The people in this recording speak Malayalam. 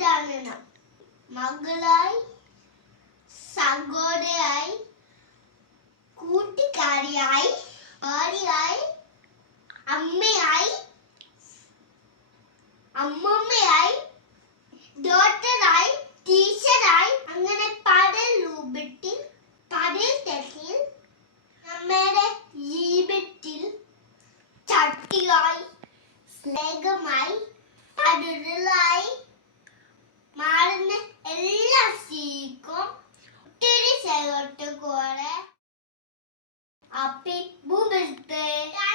ഇതാണ് മകളായി സങ്കോടയായി കൂട്ടുകാരിയായി ഭാര്യയായി അമ്മയായി അമ്മമ്മയായി ഡോട്ടറായി ടീച്ചറായി അങ്ങനെ പല രൂപത്തിൽ പല തരത്തിൽ നമ്മുടെ ജീവിതത്തിൽ ചട്ടിയായി സ്നേഹമായി happy Mother's Day.